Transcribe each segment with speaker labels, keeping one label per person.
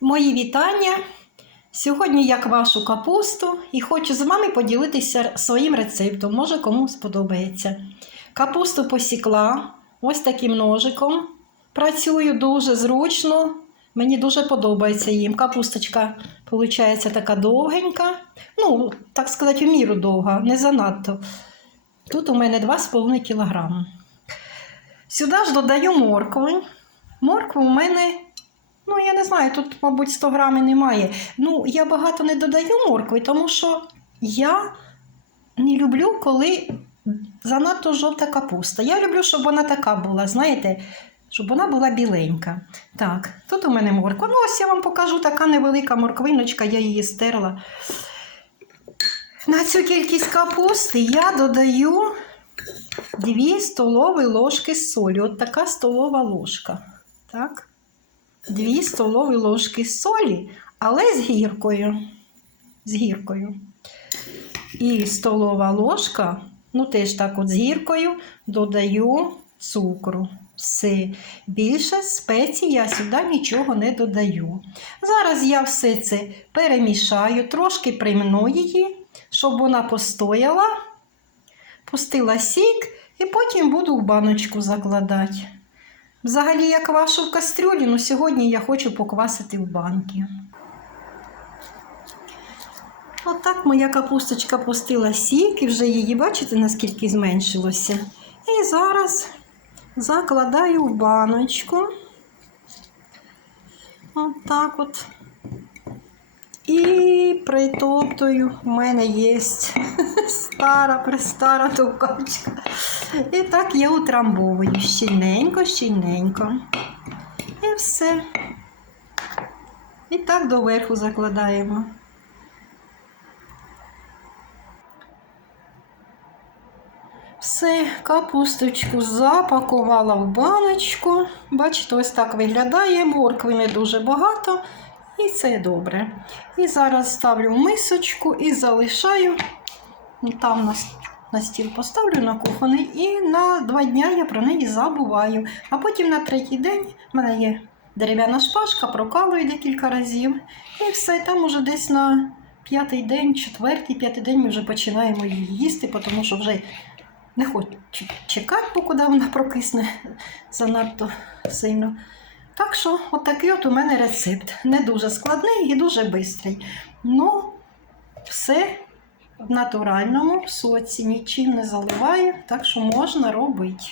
Speaker 1: Мої вітання. Сьогодні я квашу капусту і хочу з вами поділитися своїм рецептом. Може кому сподобається. Капусту посікла ось таким ножиком. Працюю дуже зручно. Мені дуже подобається їм. Капусточка, виходить, така довгенька. Ну, так сказати, в міру довга, не занадто. Тут у мене 2,5 кг. Сюди ж додаю моркви. Морква у мене Ну, я не знаю, тут, мабуть, 100 грамів немає. Ну, я багато не додаю моркви, тому що я не люблю, коли занадто жовта капуста. Я люблю, щоб вона така була, знаєте, щоб вона була біленька. Так, тут у мене морква. Ну, ось я вам покажу така невелика морквиночка, я її стерла. На цю кількість капусти я додаю 2 столові ложки солі. От така столова ложка. Так. 2 столові ложки солі, але з гіркою. З гіркою. І столова ложка, ну теж так от з гіркою, додаю цукру. Все. Більше спецій я сюди нічого не додаю. Зараз я все це перемішаю, трошки примну її, щоб вона постояла, пустила сік, і потім буду в баночку закладати. Взагалі, я квашу в кастрюлі, але сьогодні я хочу поквасити в банки. Отак моя капусточка пустила сік і вже її, бачите, наскільки зменшилося. І зараз закладаю в баночку. Отак от. І притоптую, в мене є стара, престара товкачка. І так я утрамбовую щільненько, щільненько. І все. І так доверху закладаємо. Все, капусточку запакувала в баночку. Бачите, ось так виглядає. Моркви не дуже багато. І це добре. І зараз ставлю в мисочку і залишаю. Там на, на стіл поставлю на кухонний, і на два дні я про неї забуваю. А потім на третій день в мене є дерев'яна шпажка, прокалую декілька разів. І все, там уже десь на п'ятий день, четвертий, п'ятий день ми вже починаємо її їсти, тому що вже не хочу чекати, поки вона прокисне занадто сильно. Так що, от такий от у мене рецепт. Не дуже складний і дуже швидкий. Ну, все натуральному соці, нічим не заливаю, так що можна робити.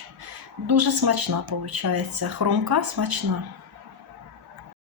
Speaker 1: Дуже смачна, виходить. Хромка смачна.